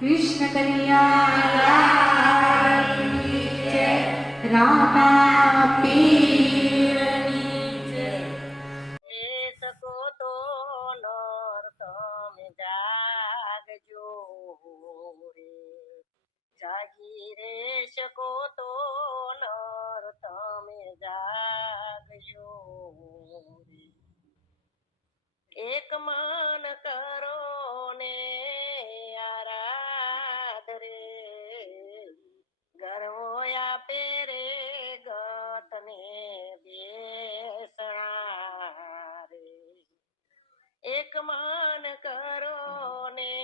કૃષ્ણ કનૈયા જય, રામા પીરની જય. શકો તો નર તમે જાગજો રે, જાગી રે શકો તો નર તમે જાગજો રે. એક મન કરો ને આરાધ રે, ગરવો આપે રે ગતને બેસણા રે. એક મન કરો ને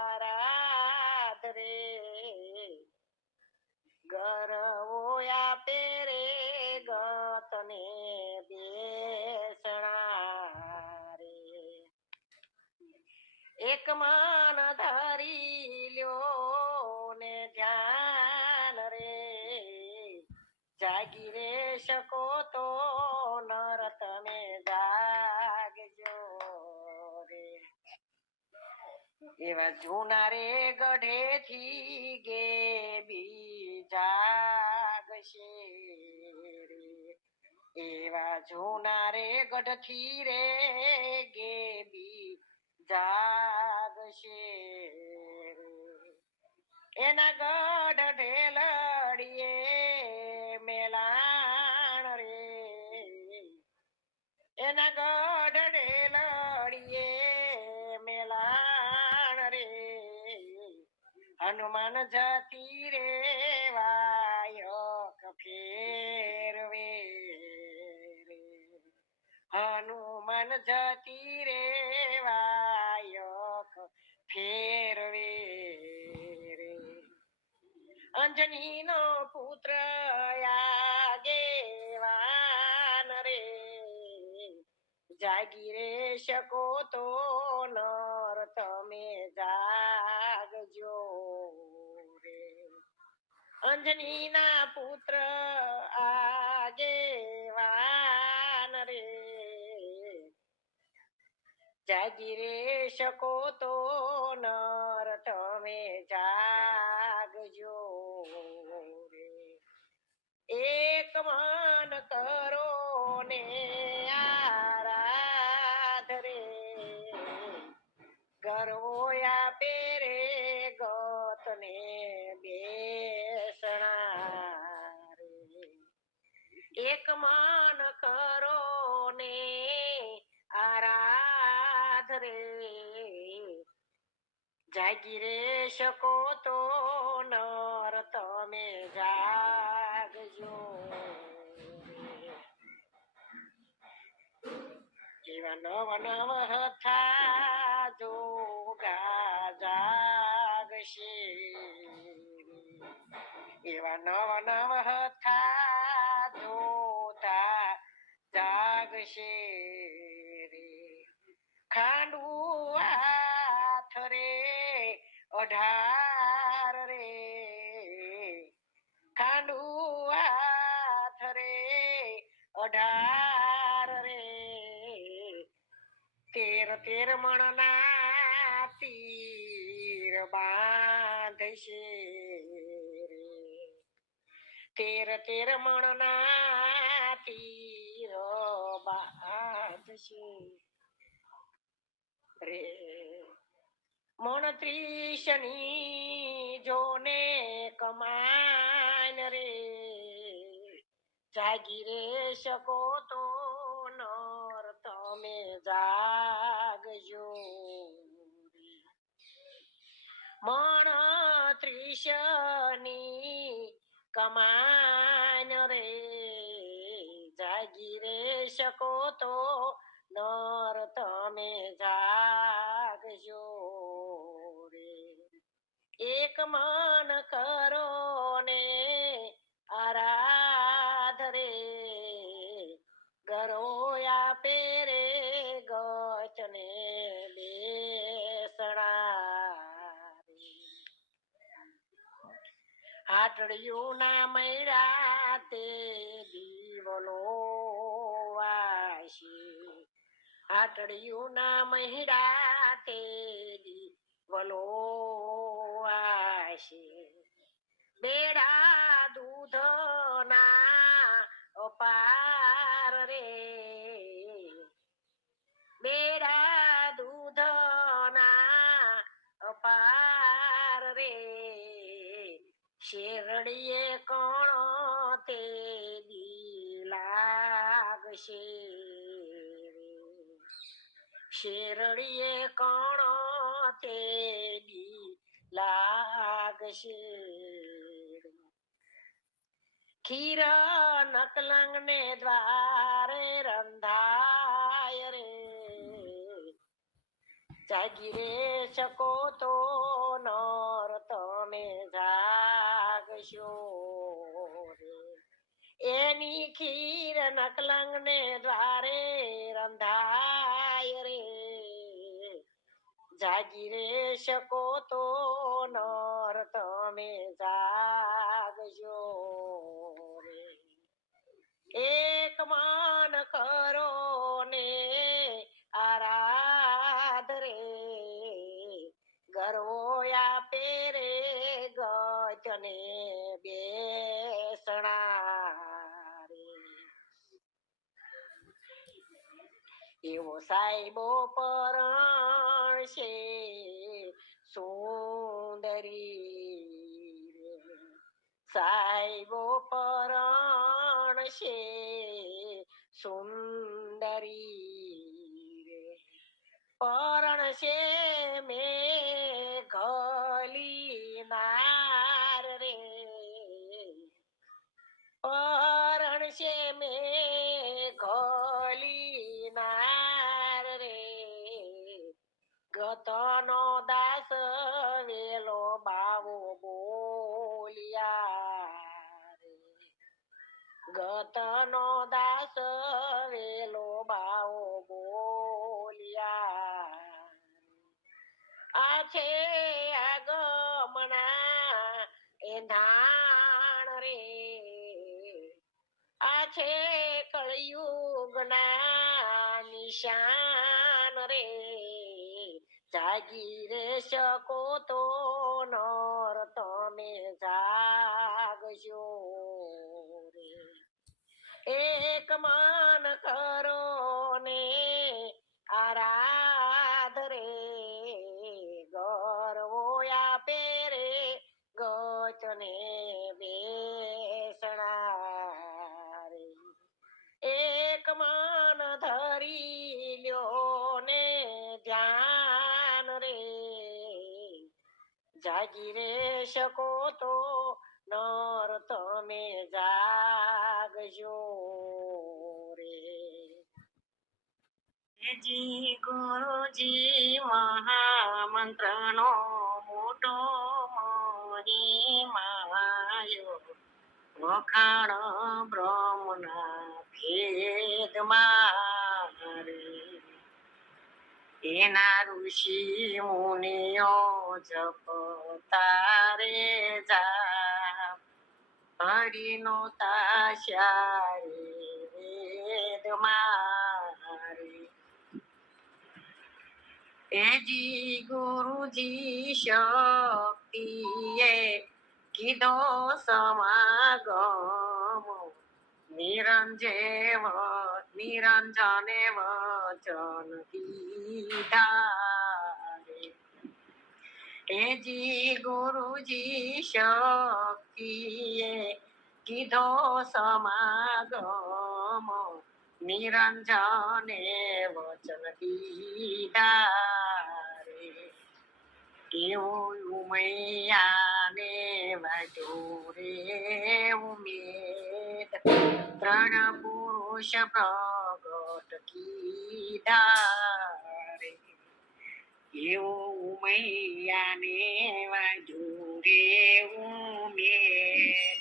આરાધ રે, ગરવો આપે રે ગતને બેસણા રે. એક મન ધરી લ્યો ને ધ્યાન રે, જાગી રે શકો તો નર તમે જાગજો રે. એવા જૂના રે ગઢેથી ગેબી જાગશે રે, એવા જૂના રે ગઢથી રે ગેબી જાગશે રે. એના ગઢ ઢેલડીએ મેલાણ રે, એના ગઢ ઢેલડીએ મેલાણ રે. હનુમાન જતી રે વાયક ફેરવે રે, હનુમાન જતી રે વાયક ફેરવે રે. અંજની નો પુત્ર આગેવાન રે, જાગી રે શકો તો નર તમે જાગજો રે. અંજની ના પુત્ર આગેવાન રે, જાગી રે શકો તો નર તમે જાગજો રે. એક મન કરો ને આરાધ રે, ગરવો આપે રે ગતને બેસણા રે. એક મન કરો ને આરાધ રે, જાગી રે શકો તો નર તમે જાગજો રે. એવા નવ નવ હતા જોગા જાગશે રે, એવા નવ નવ હતા જોતા જાગશે રે. ખાંડવું હાથ રે 18 રે, ખાંડવું હાથ રે 18 રે. 13 મણના તીર બાંધશે રે, 13 મણના તીર બાંધશે રે. મણ 30 ની જોને કમાન રે, જાગી રે શકો તો નર તમે જાગજો રે. મણ 30 ની કમાન રે, જાગી રે શકો તો નર તમે જાગજો રે. એક મન કરો ને આરાધ રે, ગરો આપે રે ગચને બેસણા રે. હાટડિયું ના મૈરા તે દીવલો વાસી, હાટડિયું ના મહિડા તે દીવલો બેડા દૂધના અપાર રે, બેડા દૂધના અપાર રે, શેરડીએ કોણો તે દી લાગશે રે, શેરડીએ કોણો તે દી લાગશે રે. ખીર નકલંગ ને દ્વારે રંધાય રે, જાગી રે શકો તો નર તમે જાગશો રે, એની ખીર નકલંગ ને દ્વારે રંધાય રે, જાગી રે શકો તો નર તમે જાગશો રે. એક મન કરો ને આરાધ રે, ગરવો આપે રે ગચને બેસણા રે. એવો સાહેબો પરણ છે સુંદરી રે, સાહેબો પરણ છે સુંદરી રે, પરણ છે મેં ઘલી નાર રે, પરણ છે મેં ઘલી નાર રે, ગતનો દાસ વેલો બાવો બોલિયા રે, ગતનો દાસ વેલો બાવો બોલિયા. આ છે આગમના એ ધાણ રે, આ છે કળિયુગના નિશાન રે, જાગી રે શકો તો નર તમે જાગશો રે. એક મન કરો ને આરાધ રે, ગરવો આપે રે ગચને બેસણા રે, એક મન ધરી લ્યો ને ધ્યાન રે, જાગી રે શકો તો નર તમે જાગશો રે. જી ગુરુજી મહામંત્રનો મોટો મહિમાયો, વખાણ બ્રહ્મના ભેદમાં રે, એના ઋષિ મુનિઓ જપતા રે જા, હરિનો તાશા રે વેદમાં રે. એજી ગુરુજી શક્તિએ કીધો સમાગમ, નિરંજને વચન દીધા રે, એજી ગુરુજી શક્તિએ કીધો સમાગમ, નિરંજને વચન દીધા રે. એવો ઉમૈયાને વાગ્યો રે ઉમેદ, ત્રણ પુરુષ પ્રગટ કીધા રે, એવો ઉમૈયાને વાગ્યો રે ઉમેદ,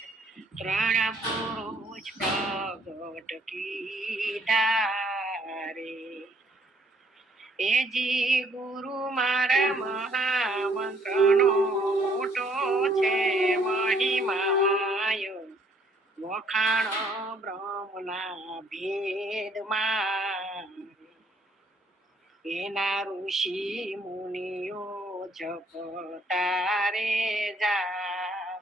ત્રણ પુરુષ પ્રગટ કીધા રે. એજી ગુરુ મારા મહામંત્રનો મોટો છે મહિમાયો, વખાણ બ્રહ્મના ભેદમાં, એના ઋષિ મુનિઓ જપતા રે જા,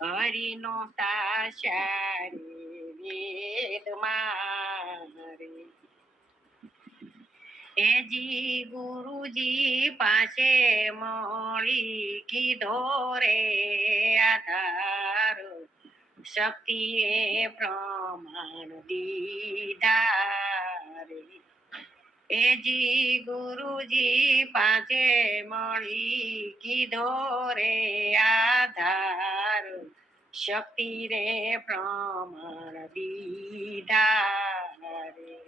હરિનો તાશારે વેદ મારે એજી ગુરુજી પાસે મળી કીધો રે આધાર શક્તિએ પ્રમાણ દીધા રે એજી ગુરુજી પાસે મળી કીધો રે આધાર શક્તિ રે પ્રમાણ દીધા રે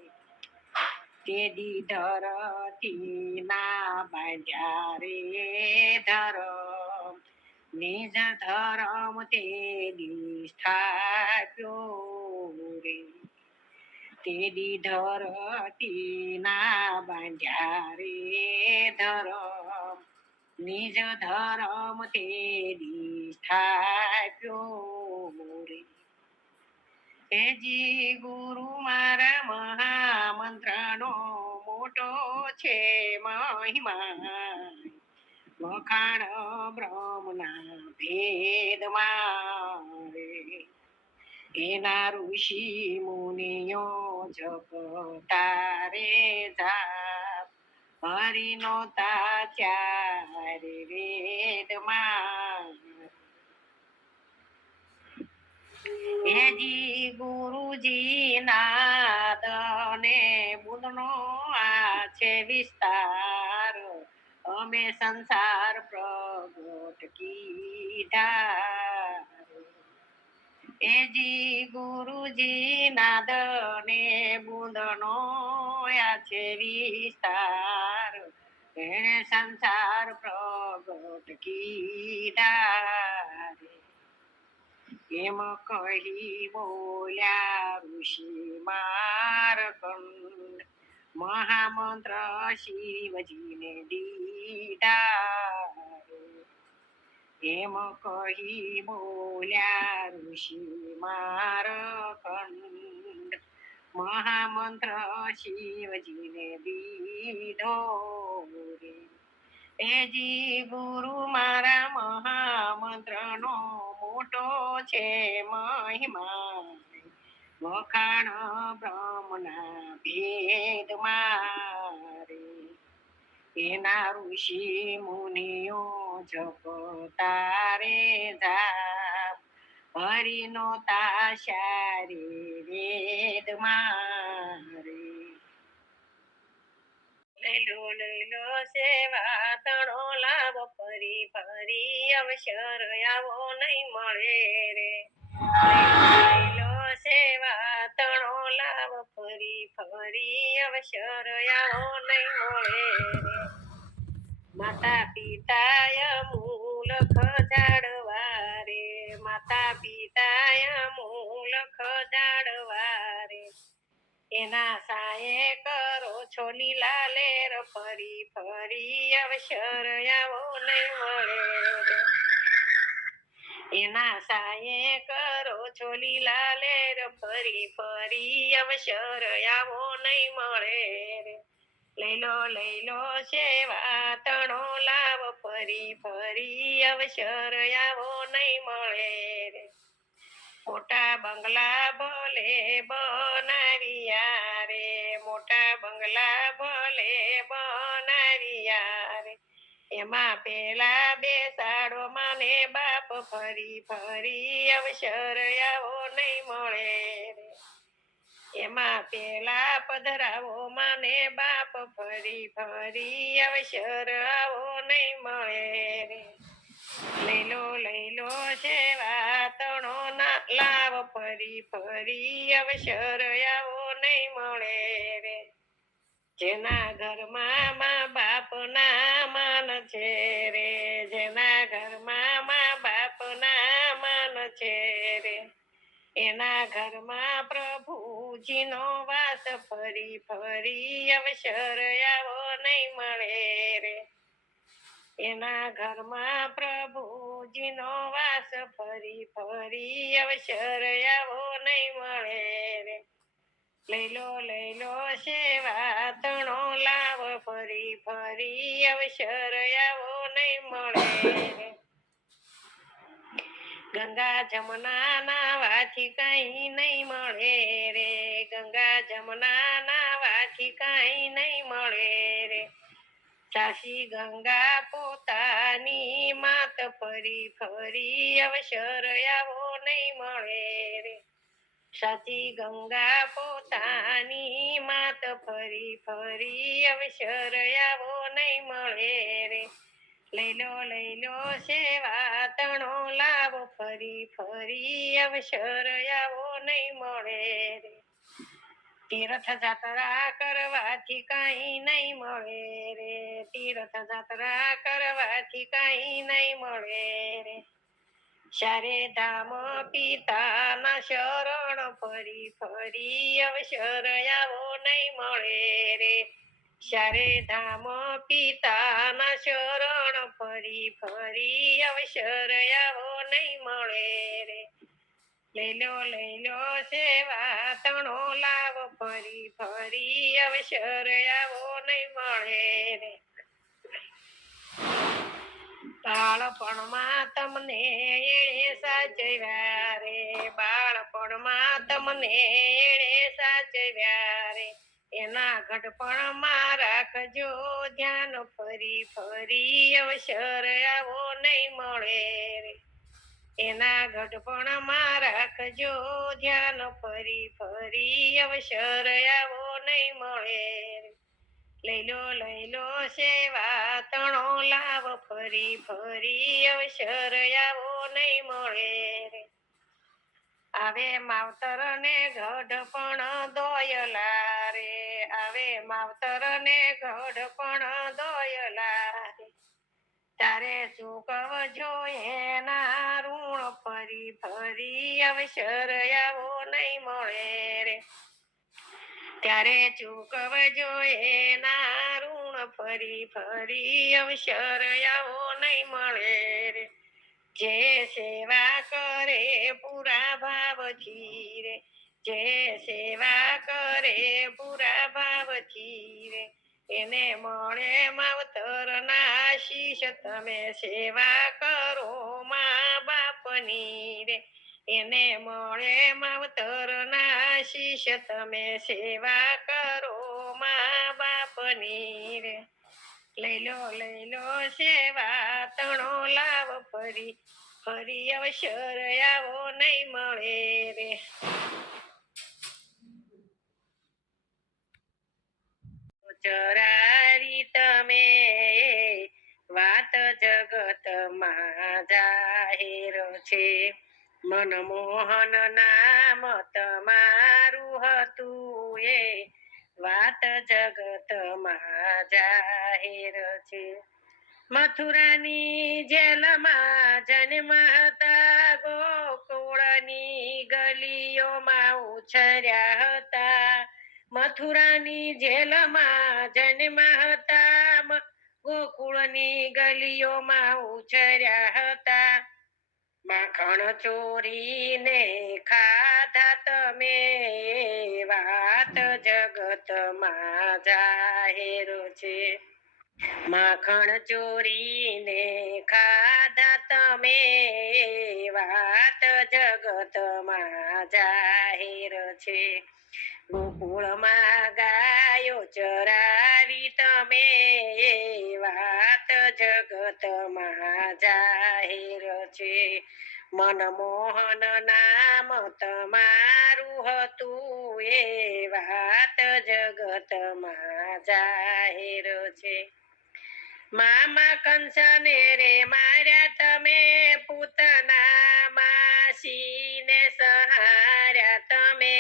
તેદી ધરતી ના બાંધ્યા રે ધરમ નિજ ધરમ તેદી સ્થાપ્યો રે તેદી ધરતી ના બાંધ્યા રે ધરમ નિજ ધરમ તેદી સ્થાપ્યો રે એજી ગુરુ મારા મહામંત્રનો મોટો છે મહિમા વખાણ બ્રહ્મના ભેદમાં રે એના ઋષિ મુનિઓ જપતા રે જાપ હરિનો તાચારે વેદમાં એજી ગુરુજી નાદને બુંદનો આ છે વિસ્તાર અમે સંસાર પ્રગટ કીધા એજી ગુરુજી નાદને બુંદનો આ છે વિસ્તાર એને સંસાર પ્રગટ કીધા એમ કહી બોલ્યા ઋષિ માર્કંડ મહામંત્ર શિવજીને દીધા એમ કહી બોલ્યા ઋષિ માર્કંડ મહામંત્ર શિવજીને દીધો રે એજી ગુરુ મારા મહામંત્રનો મોટો છે મહિમા વખાણ બ્રહ્મના ભેદમાં રે એના ઋષિ મુનિઓ જપતા રે જાપ હરિનો તાશારે વેદમાં રે લઈ લો સેવા તણો લાભ ફરી ફરી અવસર આવો નહીં મળે રે લઈ લો સેવા તણો લાભ ફરી ફરી અવસર આવો નહીં મળે રે માતા પિતાય મૂલખ જાડવા રે માતા પિતાય મૂલખ જાડવા રે એના સાયે કરો છો લીલા લેર ફરી ફરી અવસર આવો નહીં મળે રે એના સાયે કરો છો લીલા લેર ફરી ફરી અવસર આવો નહીં મળે રે લઈ લો સેવા તણો લાવ ફરી ફરી અવસર આવો નહીં મળે રે મોટા બંગલા ભલે બનાવ્યા રે મોટા બંગલા ભલે બનાવ્યા રે એમાં પેલા બેસાડો માને બાપ ફરી ફરી અવસર આવો નહીં મળે રે એમાં પેલા પધરાવો માને બાપ ફરી ફરી અવસર આવો નહીં મળે રે લઈ લો સેવા તણો ના લાવ ફરી ફરી અવસર આવો નહીં મળે રે જેના ઘરમાં મા બાપ ના માન છે રે જેના ઘરમાં મા બાપ ના માન છે રે એના ઘરમાં પ્રભુજીનો વાસ ફરી ફરી અવસર આવો નહીં મળે રે એના ઘરમાં પ્રભુજીનો વાસ ફરી ફરી અવસર આવો નહીં મળે રે લઈ લો સેવા તણો લાવ ફરી ફરી અવસર આવો નહીં મળે રે ગંગા જમના નાવાથી કઈ નહીં મળે રે, ગંગા જમના નાવાથી કઈ નહીં મળે રે. સાસી ગંગા પોતાની માત ફરી ફરી અવસર આવો નહીં મળે રે. સાચી ગંગા પોતાની માત ફરી ફરી અવસર આવો નહીં મળે રે. લઈ લો સેવા તણો લાવો ફરી ફરી અવસર આવો નહીં મળે રે. તીર્થ જાત્રા કરવાથી કઈ નહીં મળે રે, તીર્થ જાત્રા કરવાથી કઈ નહીં મળે રે. ચારે ધામ પિતાના શરણ ફરી ફરી અવસર આવો નહીં મળે રે. ચારે ધામ પિતાના શરણ ફરી ફરી અવસર આવો નહીં મળે રે. લઈ લો સેવા તણો લાવો ફરી ફરી અવસર આવો નહીં મળે રે. બાળપણમાં તમને એણે સાચવ્યા રે, બાળપણમાં તમને એણે સાચવ્યા રે. એના ઘડપણમાં રાખજો ધ્યાન ફરી ફરી અવસર આવો નહીં મળે રે. એના ઘડપણમાં રાખજો ધ્યાન ફરી ફરી અવસર આવો નહીં મળે રે. લઈ લો સેવા તણો લાવો ફરી ફરી અવસર આવો નહીં મળે રે. આવે માવતર ને ઘડપણ દોયલા રે, આવે માવતર ને ઘડપણ દોયલા રે. તારે ચૂકવજો એના ઋણ ફરી ફરી અવસર આવો નહીં મળે રે. ત્યારે ચૂકવજો એના ઋણ ફરી ફરી અવસર આવો નહીં મળે રે. જે સેવા કરે પૂરા ભાવથી રે, જે સેવા કરે પૂરા ભાવથી રે. એને મળે માવતરના આશીષ તમે સેવા કરો મા બાપની રે. એને મળે માવતરના આશીષ તમે સેવા કરો મા બાપની રે. લઈ લો સેવા તણો લાવો ફરી ફરી અવસર આવો નહીં મળે રે. ચરારી તમે વાત જગતમાં જાહેર છે, મનમોહન નામ તમારું હતું એ વાત જગતમાં જાહેર છે. મથુરાની જેલમાં જન્મ હતા, ગોકુળની ગલીઓમાં ઉછર્યા હતા. મથુરાની જેલમાં જન્મ હતા, ગોકુળની ગલીઓમાં ઉછર્યા હતા. માખણ ચોરીને ખાધા તમે વાત જગતમાં જાહેર છે. માખણ ચોરીને ખાધા તમે વાત જગતમાં જાહેર છે. ગોકુળમાં ગાયો ચરાવી તમે વાત જગતમાં જાહેર છે. મનમોહન નામ તમારું હતું એ વાત જગતમાં જાહેર છે. મામા કંસને રે માર્યા તમે, પૂતના માસીને સહાર્યા તમે.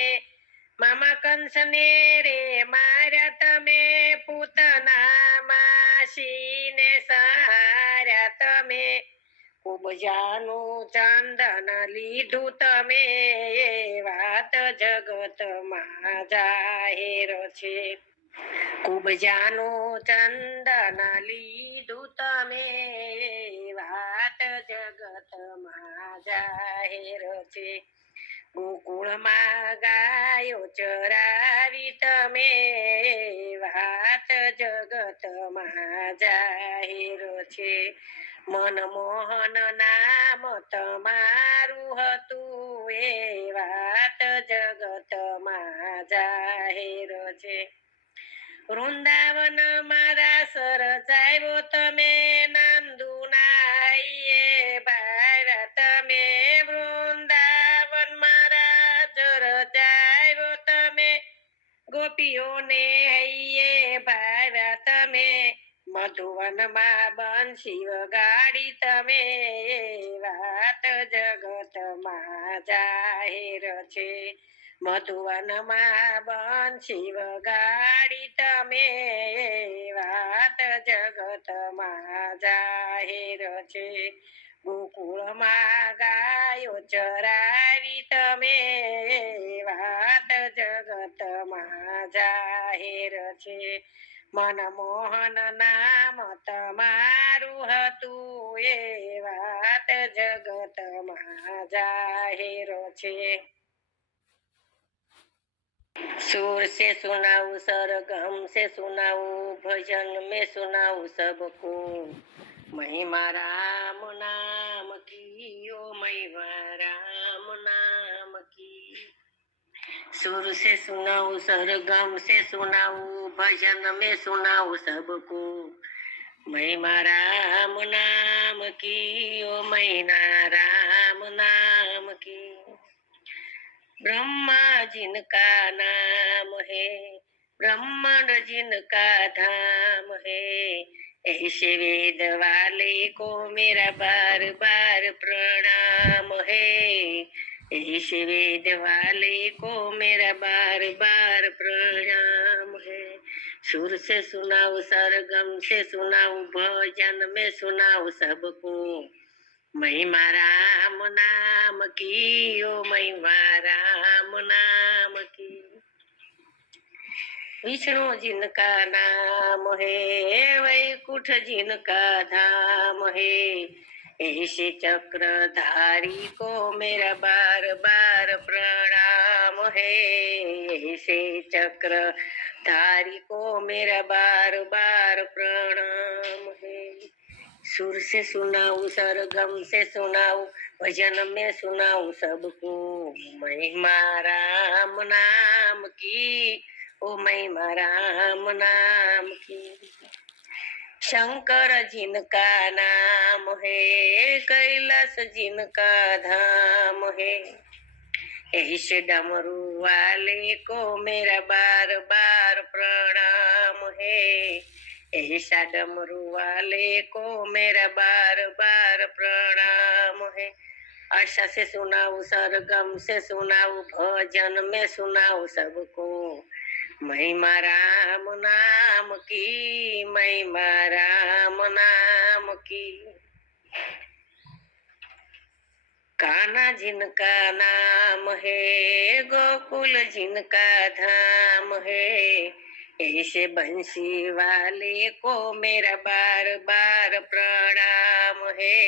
મામા કંસને રે માર્યા તમે, પૂતના માસીને સહાર્યા તમે. કુબજાનું ચંદન લીધું તમે વાત જગતમાં જાહેર છે. કુબજાનું ચંદન લીધું તમે વાત જગતમાં જાહેર છે. ગોકુળમાં ગાયો ચરાવી તમે વાત જગતમાં જાહેર છે. મનમોહન નામ તમારું હતું એ વાત જગતમાં જાહેર છે. વૃંદાવન મારા સર જાયો તમે નામ દુનાઈએ ભારા તમે વૃંદાવન મારા જર જાયો તમે ગોપીઓને હૈયે ભારા તમે મધુવનમાં બંસી વગાડી તમે વાત જગતમાં જાહેર છે. મધુવનમાં બંસી વગાડી તમે વાત જગતમાં જાહેર છે. ગોકુળમાં ગાયો ચરાવી તમે વાત જગતમાં જાહેર છે. મનમોહન નામ તમારું હતું એ વાત જગતમાં જાહેર છે. सुर से सुनाऊं सरगम से सुनाऊं भजन में सुनाऊं सबको महिमा राम नाम की ओ महिमा राम नाम की. सुर से सुनाऊं सरगम से सुनाऊं भजन में सुनाऊं सबको महिमा राम नाम की ओ महिमा राम नाम की. ब्रह्मा जिनका नाम है ब्रह्मांड जिनका धाम है ऐसे वेद वाले को मेरा बार बार प्रणाम है. ऐसे वेद वाले को मेरा बार बार प्रणाम है. सुर से सुनाऊं सरगम से सुनाऊं भजन में सुनाऊं सबको महिमा राम नाम की ओ महिमा राम नाम की. विष्णु जिनका नाम है वैकुंठ जिनका धाम है ऐसे चक्रधारी को मेरा बार बार प्रणाम है. ऐसे चक्रधारी को मेरा बार बार प्रणाम है. सुर से सुनाऊं सरगम से सुनाऊं भजन में सुनाऊं सबको महिमा राम नाम की ओ महिमा राम नाम की. शंकर जिनका नाम है कैलाश जिनका धाम है ऐसे डमरू वाले को मेरा बार बार प्रणाम है. ऐसा डमरू वाले को मेरा बार बार प्रणाम है. आशा से सुनाऊं सरगम से सुनाऊं भजन में सुनाऊं सबको महिमा राम नाम की महिमा राम नाम की. कान्हा जिनका नाम है गोकुल जिनका धाम है ऐसे बंसी वाले को मेरा बार बार प्रणाम है.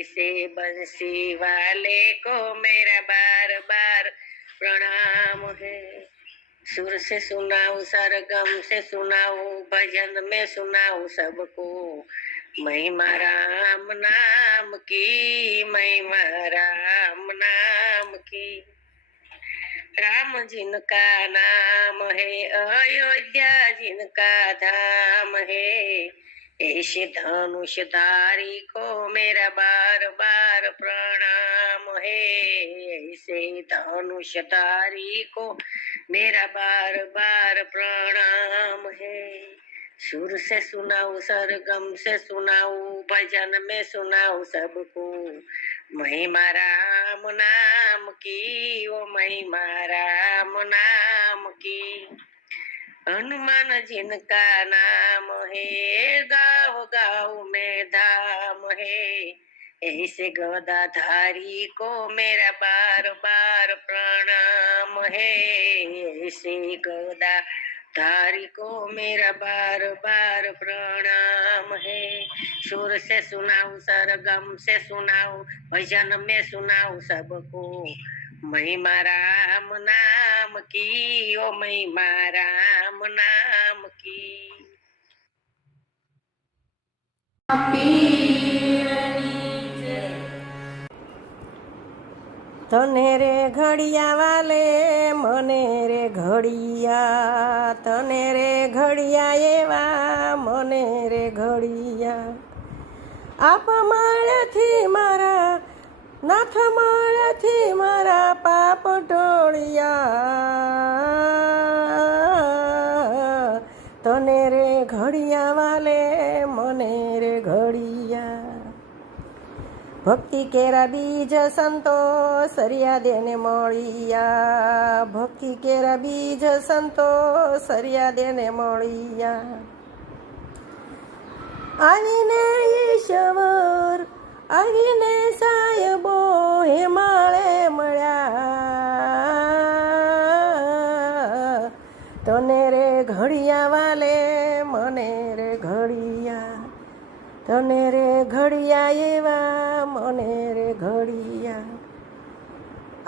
ऐसे बंसी वाले को मेरा बार बार प्रणाम है. सुर से सुनाऊं सरगम से सुनाऊं भजन में सुनाऊं सबको महिमा राम नाम की महिमा राम नाम की. राम जिनका नाम है अयोध्या जिनका धाम है ऐसे धनुषधारी को मेरा बार बार प्रणाम है. ऐसे धनुषधारी को मेरा बार बार प्रणाम है. सुर से सुनाऊं सरगम से सुनाऊं भजन में सुनाऊं सबको महिमा राम नाम की ओ महिमा राम नाम की. हनुमान जिनका नाम है गाँव गाँव में धाम है ऐसे गदाधारी को मेरा बार बार प्रणाम है. ऐसे गदाधारी को मेरा बार बार प्रणाम है. सुर से सुनाऊं सरगम से सुनाऊं भजन में सुनाऊं सबको महिमा राम नाम की ओ महिमा राम नाम की. તને રે ઘડિયા વાલે મને રે ઘડિયા, તને રે ઘડિયા એવા મને રે ઘડિયા. આપ માળાથી મારા નાથ, માળાથી મારા પાપ ટોળિયા. તને રે ઘડિયા વાલે મને રે ઘડિયા. ભક્તિ કેરા બીજ સંતો સરિયા દેને મળિયા, ભક્તિ કેરા બીજ સંતો સરિયા દેને મળિયા. આવીને ઈશ્વર આવીને સાહેબો હેમાળે મળ્યા. તને રે ઘડિયા વાલે મને રે ઘડિયા, તને રે ઘડિયા એવા મને રે ઘડિયા.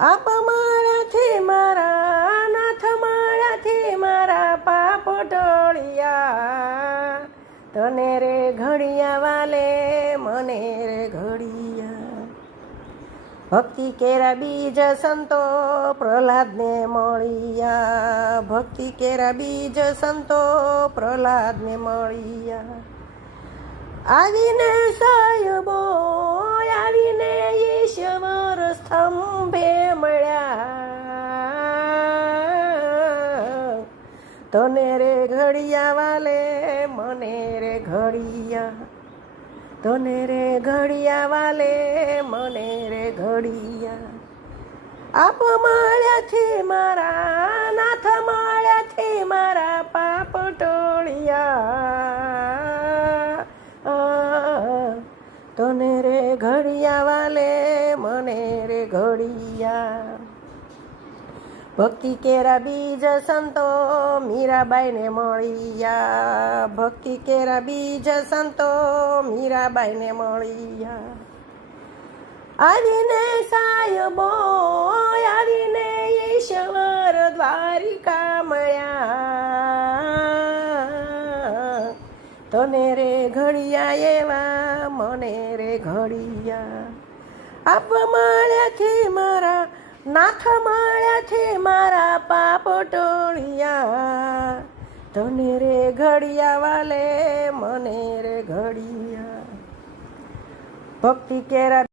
આપ માળાથી મારા નાથ, માળાથી મારા પાપ ટોળિયા. તને રે ઘડિયા વાલે મને રે ઘડિયા. ભક્તિ કેરા બીજ સંતો પ્રહલાદને મળિયા, ભક્તિ કેરા બીજ સંતો પ્રહલાદને મળિયા. આવીને સાહેબો આવીને ઈશ્વર સ્તંભે મળ્યા. તને રે ઘડિયા વાલે મને રે ઘડિયા, તને રે ઘડિયા વાલે મને રે ઘડિયા. આપ માળાથી મારા નાથ, માળાથી મારા પાપ ટોળિયા. તને રે ઘડિયા વાલે મને રે ઘડિયા. ભક્તિ કેરા બીજ સંતો મીરાબાઈને મળિયા, ભક્તિ કેરા બીજ સંતો મીરાબાઈને મળિયા. આવીને સાહેબો આવીને ઈશ્વર દ્વારિકા મળ્યા. તને રે ઘડિયા એવા મને રે ઘડિયા. આપ માળાથી મારા નાથ, માળાથી મારા પાપ ટોળિયા. તને રે ઘડિયા વાલે મને રે ઘડિયા. ભક્તિ કેરા